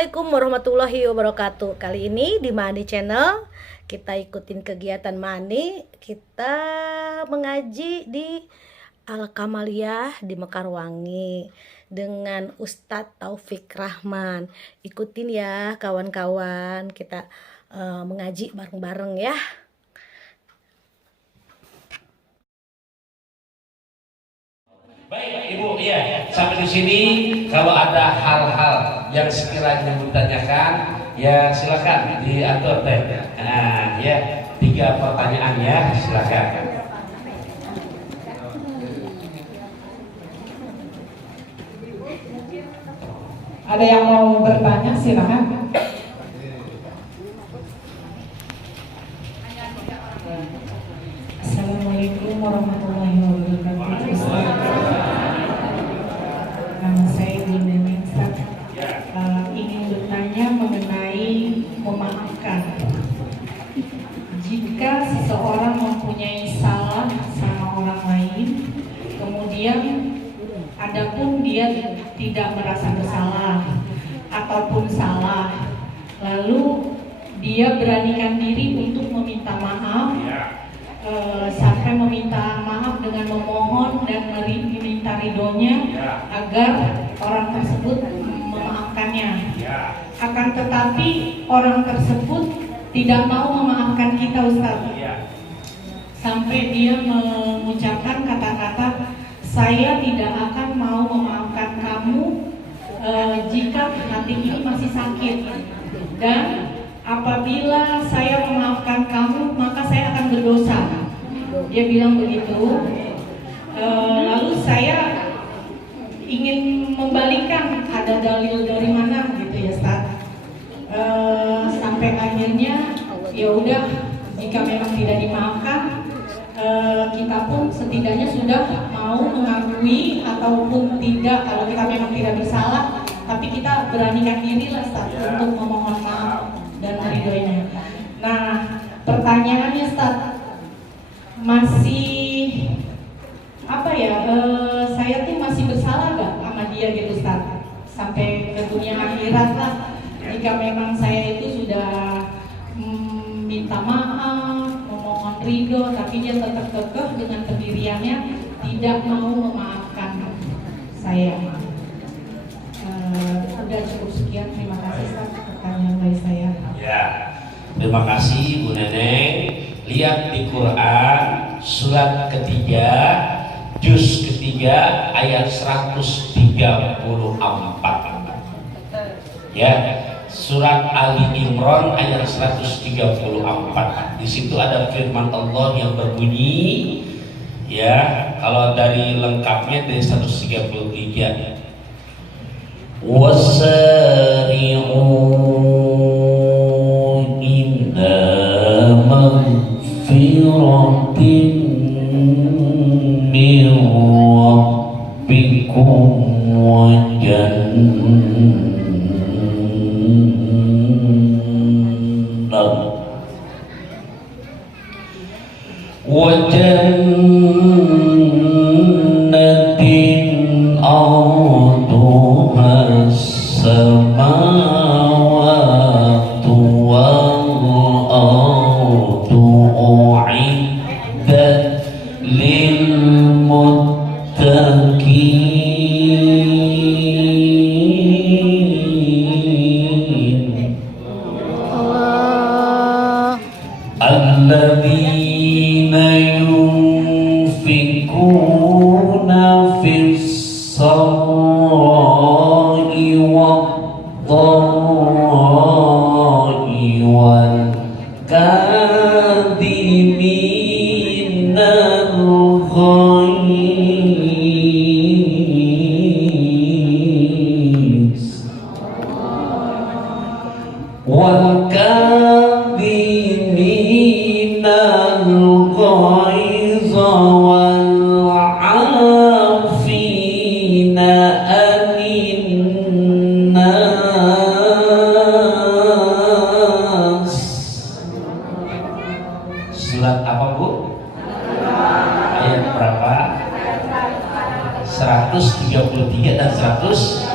Assalamualaikum warahmatullahi wabarakatuh. Kali ini di Mani Channel kita ikutin kegiatan Mani. Kita mengaji di Al-Kamaliyah di Mekarwangi dengan Ustadz Taufik Rahman. Ikutin ya kawan-kawan, kita mengaji bareng-bareng ya. Baik Ibu, ya sampai di sini kalau ada hal-hal yang sekiranya ditanyakan, ya silakan diatur teh. Nah, ya 3 pertanyaan ya, silakan. Ada yang mau bertanya silakan. Assalamualaikum warahmatullahi wabarakatuh. Nama saya Bunda Ustaz. Ingin bertanya mengenai memaafkan. Jika seseorang mempunyai salah sama orang lain, kemudian adapun dia tidak merasa bersalah ataupun salah, lalu dia beranikan diri untuk meminta maaf, sampai meminta maaf dengan memohon dan meminta ridhonya agar orang tersebut memaafkannya. Akan tetapi orang tersebut tidak mau memaafkan kita, Ustaz. Sampai dia mengucapkan kata-kata, saya tidak akan mau memaafkan kamu jika hati ini masih sakit, dan apabila saya memaafkan kamu maka saya akan berdosa. Dia bilang begitu. Lalu saya ingin membalikan, ada dalil dari mana gitu ya Ustaz. Sampai akhirnya ya udah, jika memang tidak dimaafkan, kita pun setidaknya sudah mau mengakui ataupun tidak kalau kita memang tidak bersalah, tapi kita beranikan diri lah Ustaz untuk memohon maaf dan meridhoinya. Nah, pertanyaannya Ustaz, masih apa ya? Saya tuh masih bersalah gak sama dia gitu Ustaz? Sampai ke dunia akhirat lah. Jika memang saya itu sudah minta maaf, memohon ridho, tapi dia tetap kekeh dengan pendiriannya, tidak mau memaafkan saya. Udah cukup sekian, terima kasih Ustaz pertanyaan dari saya. Ya, terima kasih Bu Neneng. Lihat di Quran surat ketiga, juz ketiga ayat 134. Ya, surat Ali Imran ayat 134. Di situ ada firman Allah yang berbunyi, ya, kalau dari lengkapnya dari 133. Wasari'u ila maghfiratin min rabbikum wa jannatin arduha as-samawati wal ardu u'iddat lil muttaqin alladzina yunfikuna fis sarra'i wad-dharra'i wal kadhimina al-ghaiz wal kadhimina al-ghaiz wal 'afina 'anil nas. Surat apa Bu? Ayat berapa? 133 dan 100.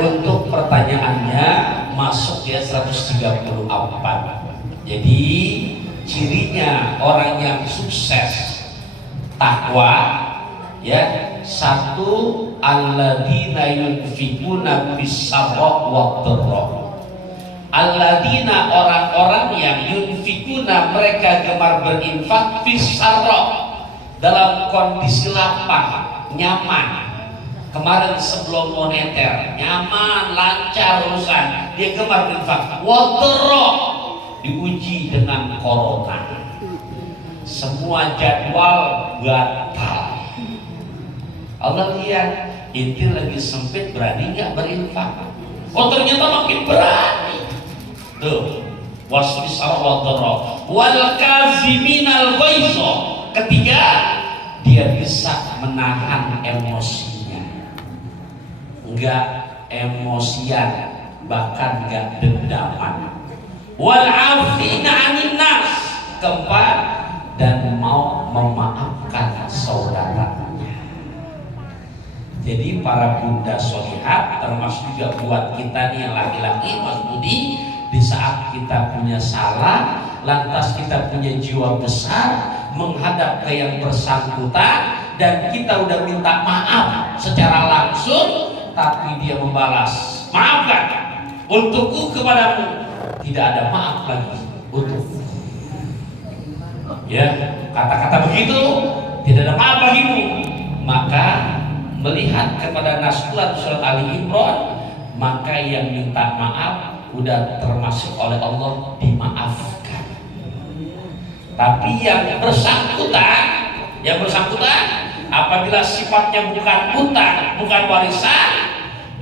Untuk pertanyaannya, masuk ya 134. Jadi cirinya orang yang sukses takwa ya, satu, alladzina yunfikuna bis-sarra wad-dharra. Alladzina, orang-orang yang yunfikuna, mereka gemar berinfak, bis-sarra, dalam kondisi lapang, nyaman. Kemarin sebelum moneter, nyaman, lancar urusan, dia gemar berinfak. Wad-dharra, diuji dengan corona. Semua jadwal batal. Allah lihat, inti lagi sempit, berani nggak berinfak? Oh ternyata makin berani. Tuh, wasbisar wadharra wal kaziminal ghaidha. Ketiga, dia bisa menahan emosinya, nggak emosian, bahkan nggak dendaman. Wal afina 'anil nas. Keempat, dan mau memaafkan saudaranya. Jadi para bunda sholihat, termasuk juga buat kita nih yang laki-laki, Mas Budi, di saat kita punya salah, lantas kita punya jiwa besar menghadap ke yang bersangkutan, dan kita udah minta maaf secara langsung, tapi dia membalas, maafkan untukku kepadamu, tidak ada maaf lagi untukku. Ya, kata-kata begitu, tidak ada maaf bagimu. Maka melihat kepada Nasrullah surat Ali Imran, maka yang minta maaf udah termasuk oleh Allah dimaafkan. Tapi yang bersangkutan apabila sifatnya bukan utang, bukan warisan,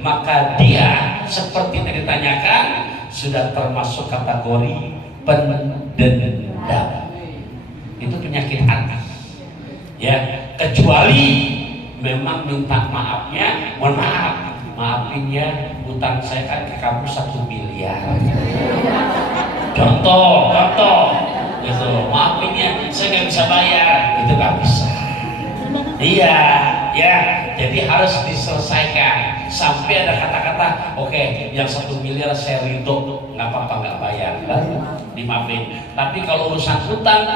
maka dia seperti yang ditanyakan sudah termasuk kategori pendendam. Itu penyakit hati. Ya, kecuali memang minta maafnya, mohon maaf, maafin ya, utang saya kan ke kamu 1 miliar. Contoh, gitu, maafin ya, saya nggak bisa bayar, itu nggak bisa. Iya, ya, jadi harus diselesaikan sampai ada kata-kata, oke, yang 1 miliar saya ridho, nggak apa-apa nggak bayar, baru dimaafin. Tapi kalau urusan utang,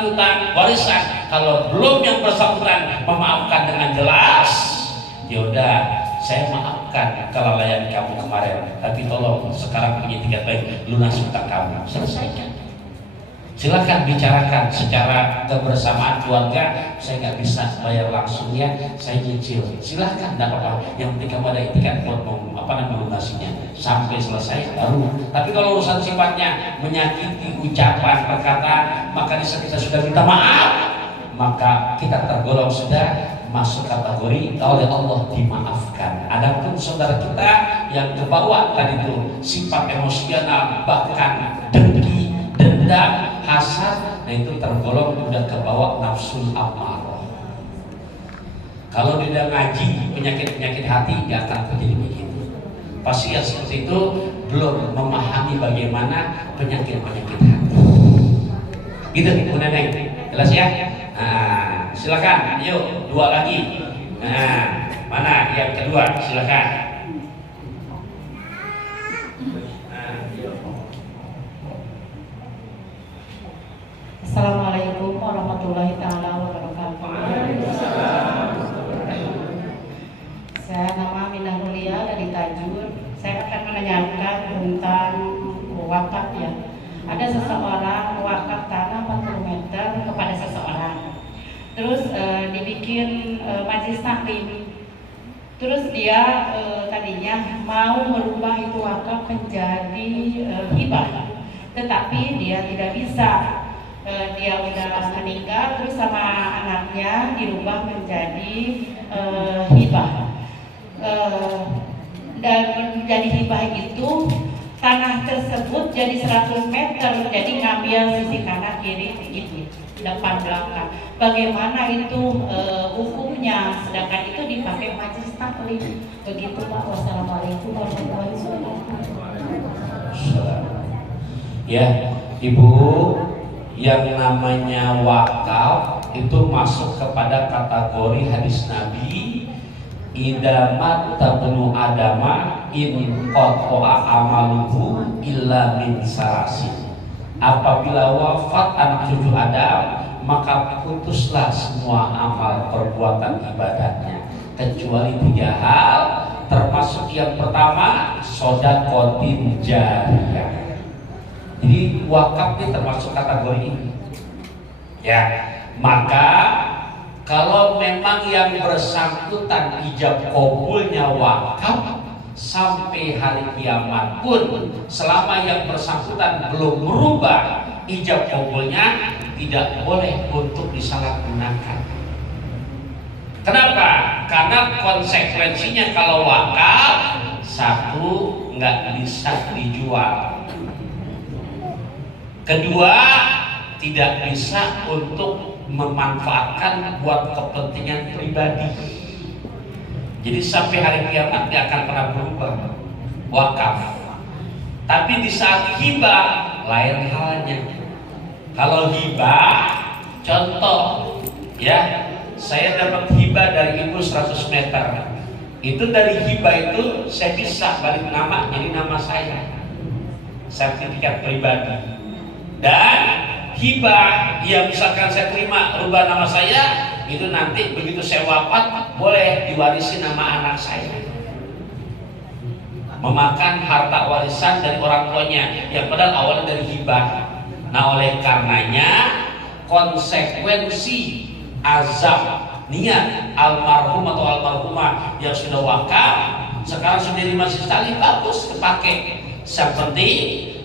warisan, kalau belum yang bersangkutan memaafkan dengan jelas, ya udah, saya maafkan kelalaian kamu kemarin, tapi tolong sekarang punya tiket baik, lunas utang kamu, selesaikan. Silakan bicarakan secara kebersamaan keluarga. Saya nggak bisa bayar langsungnya, saya nyicil. Silakan, tidak apa-apa. Yang penting kamu ada etikat buat melunasinya sampai selesai baru. Tapi kalau urusan sifatnya menyakiti ucapan, perkataan, maka di saat kita sudah minta maaf, maka kita tergolong sudah masuk kategori oleh Allah dimaafkan. Adapun saudara kita yang kebawa tadi itu sifat emosional, bahkan dengki, dendam, hasad, nah itu tergolong udah kebawa nafsul amarah. Kalau dia ngaji penyakit hati nggak akan terjadi begitu. Pasti yang seperti itu belum memahami bagaimana penyakit hati. Gitu Bu Neneng, jelas ya? Nah, silakan, yuk 2 lagi. Nah, mana yang kedua? Silakan. Assalamualaikum warahmatullahi taala wabarakatuh. Saya nama Minah Mulia dari Tajur. Saya akan menanyakan tentang wakaf ya. Ada seseorang wakaf tanah 40 meter kepada seseorang. Terus dibikin majelis taklim. Terus dia tadinya mau merubah itu wakaf menjadi hibah, tetapi dia tidak bisa. Dia udah menikah, terus sama anaknya dirubah menjadi hibah. Dan menjadi hibah itu tanah tersebut jadi 100 meter, jadi ngambil sisi kanan kiri gitu, depan belakang. Bagaimana itu hukumnya? Sedangkan itu dipakai majelis taklim. Begitu Pak. Wassalamualaikum warahmatullahi wabarakatuh. Ya, Ibu, yang namanya wakaf itu masuk kepada kategori hadis Nabi, idza matta ibnu adama in qata'a amaluhu illa min salasin. Apabila wafat anak cucu Adam, maka putuslah semua amal perbuatan ibadahnya kecuali 3 hal, termasuk yang pertama shadaqatin jariyah. Jadi wakaf ini termasuk kategori ini. Ya, maka kalau memang yang bersangkutan ijab kabulnya wakaf sampai hari kiamat pun, selama yang bersangkutan belum merubah ijab kabulnya, tidak boleh untuk disalahgunakan. Kenapa? Karena konsekuensinya kalau wakaf, satu, nggak bisa dijual. Kedua, tidak bisa untuk memanfaatkan buat kepentingan pribadi. Jadi sampai hari kiamat tidak akan pernah berubah wakaf. Tapi di saat hibah lain halnya. Kalau hibah, contoh ya, saya dapat hibah dari ibu 100 meter. Itu dari hibah itu saya bisa balik nama jadi nama saya, sertifikat pribadi. Dan hibah yang misalkan saya terima rubah nama saya, itu nanti begitu saya wafat boleh diwarisi nama anak saya, memakan harta warisan dari orang tuanya yang padahal awalnya dari hibah. Nah, oleh karenanya konsekuensi azab niat almarhum atau almarhumah yang sudah wakaf sekarang sendiri masih sekali bagus kepake. Seperti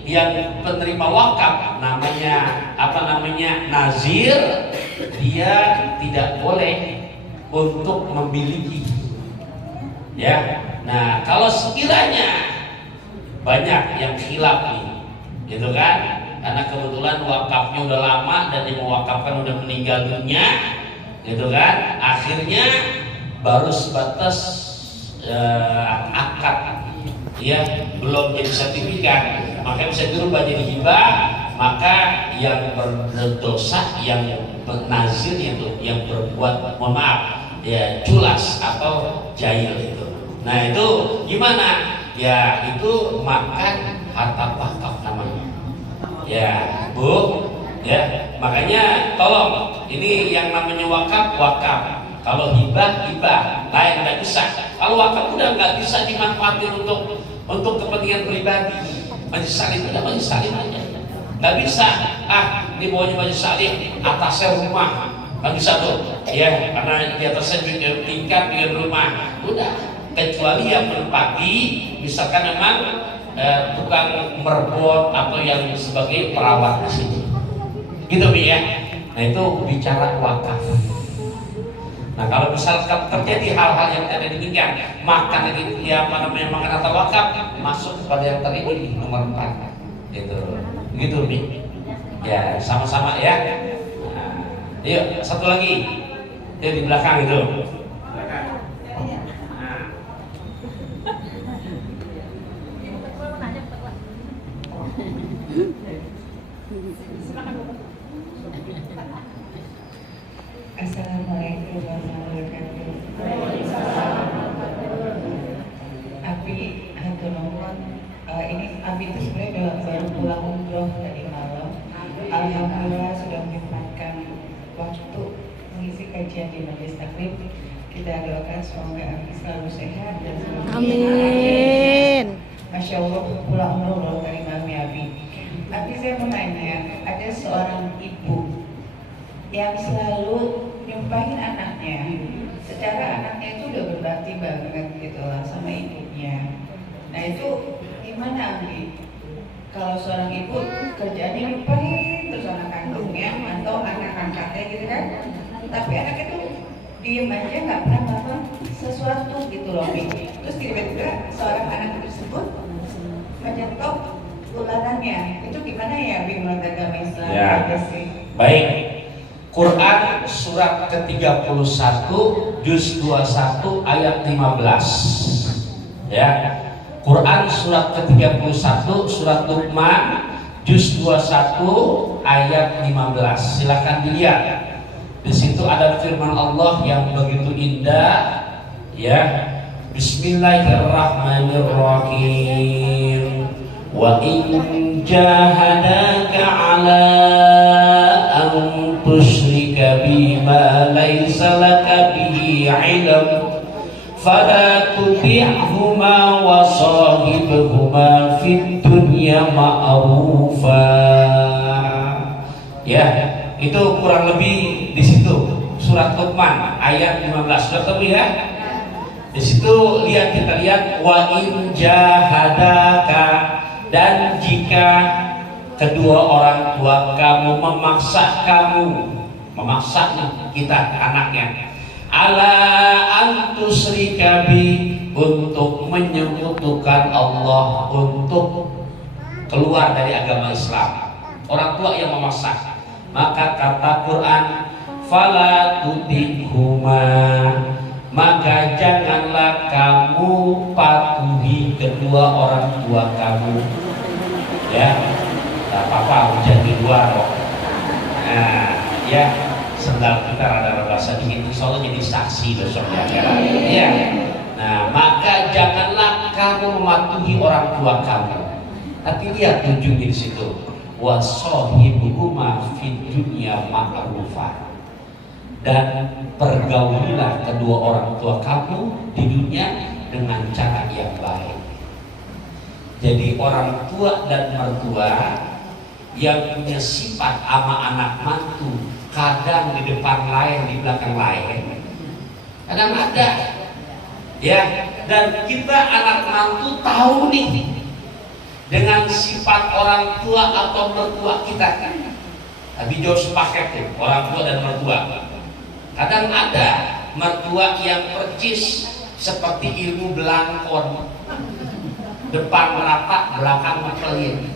yang penerima wakaf namanya nazir, dia tidak boleh untuk memiliki. Ya. Nah, kalau sekiranya banyak yang khilaf nih, gitu kan? Karena kebetulan wakafnya udah lama dan yang mewakafkan udah meninggal dunia, gitu kan? Akhirnya baru sebatas akad, ya, belum jadi sertifikat, makanya bisa dirubah jadi hibah. Maka yang berdosa, yang nazir itu, yang berbuat, mohon maaf, ya culas atau jahil itu. Nah itu gimana? Ya itu makan harta wakaf namanya. Ya Bu, ya makanya tolong ini yang namanya wakaf. Kalau hibah, lain nggak bisa. Kalau wakaf udah nggak bisa dimanfaatin untuk kepentingan pribadi. Majelis salim udah majelis salim aja. Nggak bisa. Ini bawahnya majelis salim, atasnya rumah. Nggak bisa tuh. Ya, karena di atasnya juga tingkat dengan rumah. Udah. Kecuali yang menempati, misalkan memang tukang merbot atau yang sebagai perawat di sini. Gitu ya. Nah itu bicara wakaf. Nah kalau misalkan terjadi hal-hal yang tidak diinginkan, makan ini ya makan atau wakaf masuk kepada yang tadi ini nomor 4. Gitu Mi. Ya sama-sama ya. Nah, yuk satu lagi. Dia di belakang itu. Assalamualaikum warahmatullahi wabarakatuh. Abi hatur nuhun. Ini Abi itu sebenarnya baru pulang umroh tadi malam. Alhamdulillah sudah menyempatkan waktu mengisi kajian di Majelis Taklim. Kita doakan semoga Abi selalu sehat dan selalu Amin. Masya Allah pulang umroh tadi malam ya Abi. Abi saya mau nanya, ada seorang ibu yang selalu nyumpahin anaknya, secara anaknya itu udah berbakti banget gitu lah sama ibunya. Nah itu gimana Abi? Kalau seorang ibu kerjaannya nyumpahin terus anak kandungnya atau anak angkatnya gitu kan, tapi anak itu diem aja nggak pernah melakukan sesuatu gitu loh Abi. Terus tiba-tiba seorang anak tersebut menyetok ularannya, itu gimana ya Abi menurut agama Islam? Ya. Baik. Quran surat ke-31 juz 21 ayat 15. Ya. Quran surat ke-31 surat Luqman juz 21 ayat 15. Silakan dilihat. Di situ ada firman Allah yang begitu indah, Ya, Bismillahirrahmanirrahim. Wa in jahadaka ala an tusyrika bima laysa laka bihi ilm fala tuti'huma wa sahibhuma fid dunya ma'rufa. Ya, itu kurang lebih di situ surat Luqman ayat 15. Sudah tahu ya? Di situ kita lihat wa in jahadaka, dan jika kedua orang tua kamu memaksa kita anaknya ala antusrika bi, untuk menyekutukan Allah, untuk keluar dari agama Islam. Orang tua yang memaksa, maka kata Quran fala tutihuma, maka janganlah kamu patuhi kedua orang tua kamu. Ya, tak apa-apa hujan di luar kok. Nah, ya, sendal kita rada-rada sedikit, insya Allah jadi saksi besok ya. Ya. Nah, maka janganlah kamu mematuhi orang tua kamu. Tapi lihat ujungnya di situ. Wasohibuhuma fid dunya ma'rufa, dan pergaulilah kedua orang tua kamu di dunia dengan cara yang baik. Jadi orang tua dan mertua yang punya sifat ama anak mantu, kadang di depan lain, di belakang lain, kadang ada. Ya, dan kita anak mantu tahu nih dengan sifat orang tua atau mertua kita. Tapi jauh sepaket tuh orang tua dan mertua. Kadang ada mertua yang percis seperti ilmu belangkon, depan rata, belakang pelin.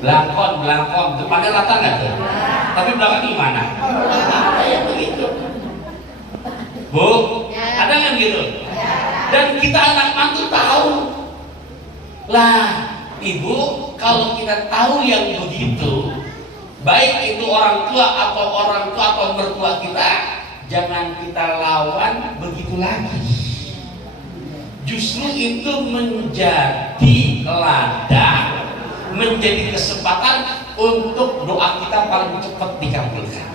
Belangkon, depannya rata nggak tuh? Tapi belakang gimana? Ada yang begitu. Bu, ada yang gitu. Dan kita anak mantu tahu. Lah, ibu, kalau kita tahu yang begitu, baik itu orang tua atau mertua kita, jangan kita lawan begitu lagi. Justru itu menjadi ladang, menjadi kesempatan untuk doa kita paling cepat dikabulkan.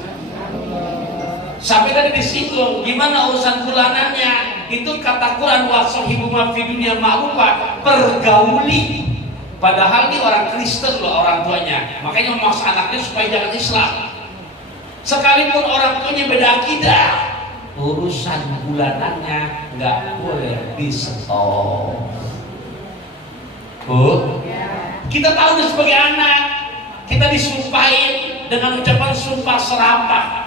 Sampai tadi disinggung, gimana urusan bulanannya? Itu kata Quran wasohibuma fid dunya ma'rufa, pergauli. Padahal ini orang Kristen loh orang tuanya, makanya memaksa anaknya supaya jangan Islam. Sekalipun orang tuanya beda akidah, urusan bulanannya nggak boleh di-stop. Bu, kita tahu nih sebagai anak, kita disumpahin dengan ucapan sumpah serapah.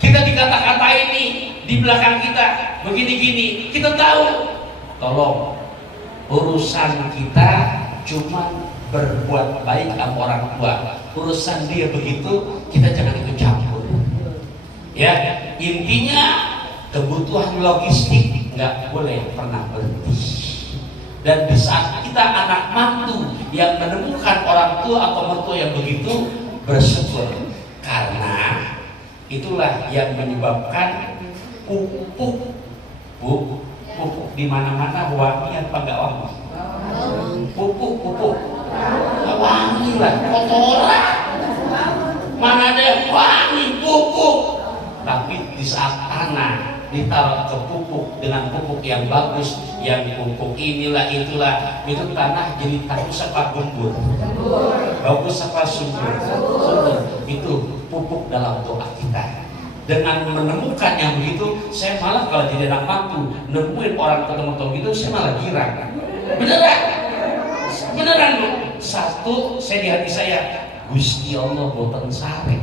Kita dikata-katain nih di belakang kita begini-gini, kita tahu. Tolong, urusan kita cuma berbuat baik sama orang tua. Urusan dia begitu, kita jangan ikut campur. Ya, intinya kebutuhan logistik nggak boleh pernah berhenti. Dan di saat kita anak mantu yang menemukan orang tua atau mertua yang begitu, bersyukur, karena itulah yang menyebabkan pupuk di mana-mana wangi apa enggak wangi? Pupuk wangi lah, kotoran mana ada yang wangi? Pupuk. Tapi di saat tanah ditaruh ke pupuk dengan pupuk yang bagus, yang pupuk inilah itulah, itu tanah jadi bagus apa gembur? Bagus apa subur? Itu pupuk dalam doa kita. Dengan menemukan yang begitu, saya malah kalau jadi anak mantu nemuin orang ketemu gitu, saya malah girang. Beneran Bu. Satu, saya di hati saya, Gusti Allah boten sare.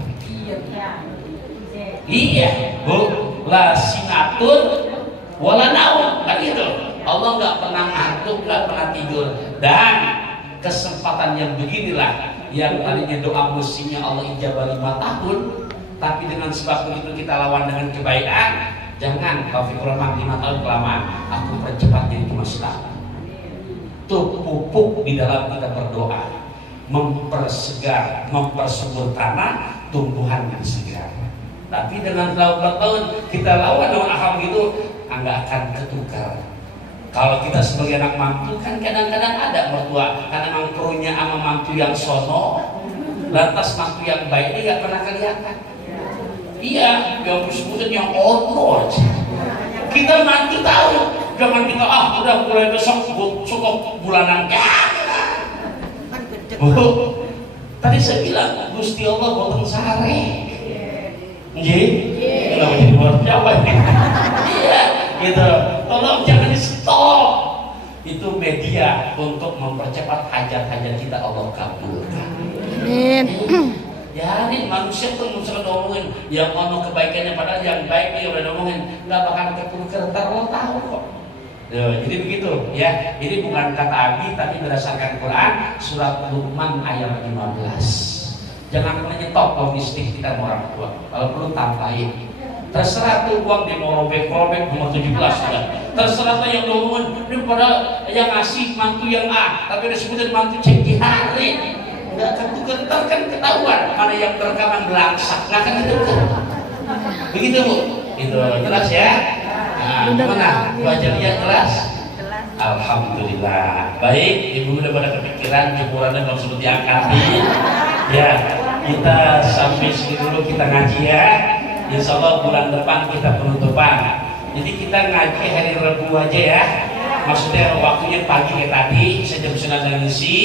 Iya Bu, la sinatun wala naum, kan gitu. Allah nggak pernah ngantuk, nggak pernah tidur. Dan kesempatan yang beginilah yang tadinya doa musimnya Allah ijabah 5 tahun, tapi dengan sebab begitu kita lawan dengan kebaikan. Jangan Taufiqur Rahman 5 tahun kelamaan, aku percepat jadi cuma setahun. Tuh pupuk di dalam kita berdoa, mempersegar, mempersubur tanah, tumbuhan yang segar. Tapi dengan tahun kita lawan dengan akal gitu, nggak akan ketukar. Kalau kita sebagai anak mantu kan kadang-kadang ada mertua karena memang perlunya sama mantu yang sono, lantas mantu yang baik ini nggak pernah kelihatan. Iya, yang disebutkan yang outdoor. Kita mantu tahu, jangan kita udah mulai besok cukup bulanan ya. Tadi saya bilang Gusti Allah potong sare. Nggih? Kenapa jadi luar Jawa ini? Iya, gitu. Tolong jangan di stop. Itu media untuk mempercepat hajat-hajat kita Allah kabulkan. Amin. Ya, ini manusia tuh misalkan ngomongin yang ngomong kebaikannya padahal yang baik dia udah ngomongin nggak bakal ketukar, Allah tahu kok. Jadi begitu ya. Ini bukan kata Abi tapi berdasarkan Quran surat Luqman ayat 15. Jangan pernah nyetop logistik kita sama orang tua. Kalau perlu tambahin. Terserah tuh uang di mau robek nomor 17 ya. Terserah tuh yang ngomongin ini pada yang ngasih mantu yang A tapi disebutin mantu cek di hari. Nggak akan tukar kan ketahuan mana yang berekaman belangsak nggak akan ditukar. Begitu Bu. Itu jelas ya. Nah, gimana? Belajar dia jelas? Alhamdulillah. Baik, ibu udah pada kepikiran jemurannya belum sempat diangkat nih. Ya, kita sampai sini dulu kita ngaji ya. Insya Allah bulan depan kita penutupan. Jadi kita ngaji hari Rabu aja ya. Maksudnya waktunya pagi kayak tadi, saya jam 9 ngisi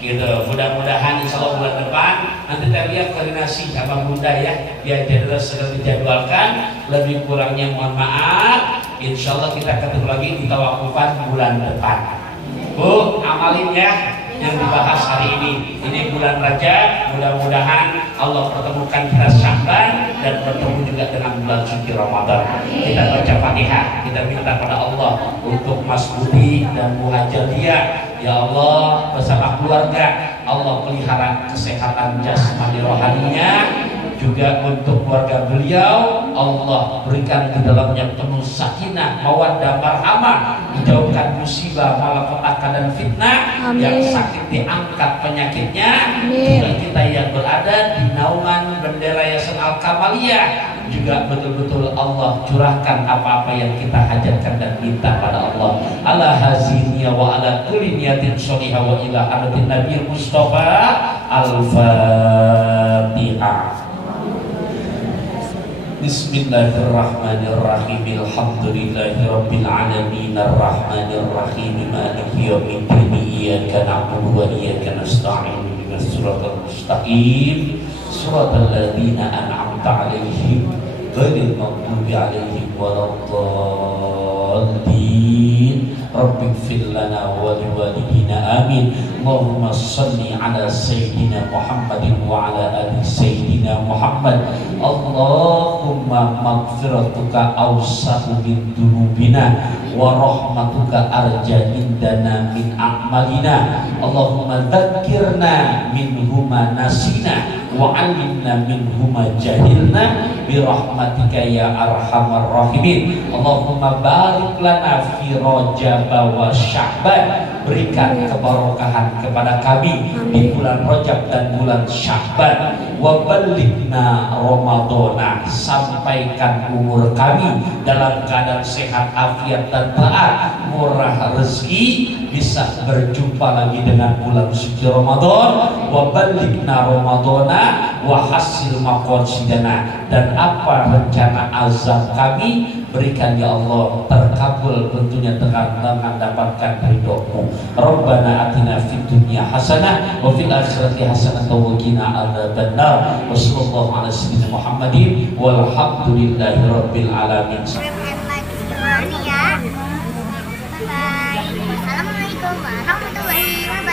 gitu. Mudah-mudahan insya Allah bulan depan nanti kita lihat koordinasi sama Bunda ya. Biar jadwal segera dijadwalkan. Lebih kurangnya mohon maaf. Insya Allah kita ketemu lagi di tawakufan bulan depan. Bu, amalin ya yang dibahas hari ini. Ini bulan Rajab, mudah-mudahan Allah pertemukan kita Sya'ban dan bertemu juga dengan bulan suci Ramadan. Kita baca Fatihah, kita minta pada Allah untuk Mas Budi dan Bu Hajalia. Ya Allah, bersama keluarga Allah pelihara kesehatan jasmani rohaninya. Juga untuk keluarga beliau Allah berikan di dalamnya penuh sakinah, mawaddah, marhamah, dijauhkan musibah, malapetaka dan fitnah. Amin. Yang sakit diangkat penyakitnya. Juga kita yang berada di naungan bendera Yayasan Al-Kamaliyah juga betul-betul Allah curahkan apa-apa yang kita hajatkan dan minta pada Allah. Ala haziniyah wa ala kulli niyatin sholihah wa ila hadatin Nabi Mustafa. Al-Fatihah. Bismillahirrahmanirrahim. Alhamdulillahi rabbil alamin arrahmanir rahim maliki yaumiddin iyyaka na'budu wa iyyaka nasta'in ihdinas siratal mustaqim siratal ladzina an'amta 'alaihim ghairil maghdubi 'alaihim waladdallin. Rabbighfir lana wa liwalidina amin. Allahumma shalli ala sayyidina Muhammadin wa ala ali sayyidina Muhammad. Allahumma maghfiratuka awsa'u min dunubina wa rahmatuka arja indana min a'malina. Allahumma dzakirna minhuma nasina wa 'allimna minhuma jahilna bi rahmatika ya arhamar rahimin. Allahumma barik lana fi Rajab wa Sya'ban. Berikan keberkahan kepada kami di bulan Rajab dan bulan Sya'ban. Wa balighna Ramadana. Sampaikan umur kami dalam keadaan sehat, afiat dan taat, murah rezeki, bisa berjumpa lagi dengan bulan suci Ramadan. Wa balighna Ramadana wa hasil maqasidana. Dan apa rencana azab kami berikan ya Allah terkabul tentunya dengan mendapatkan ridho-Mu. Rabbana atina fid dunya hasanah wa fil akhirati hasanah wa qina adzabannar. Wassallallahu ala sayyidina Muhammadin walhamdulillahi rabbil alamin. Assalamualaikum warahmatullahi wabarakatuh.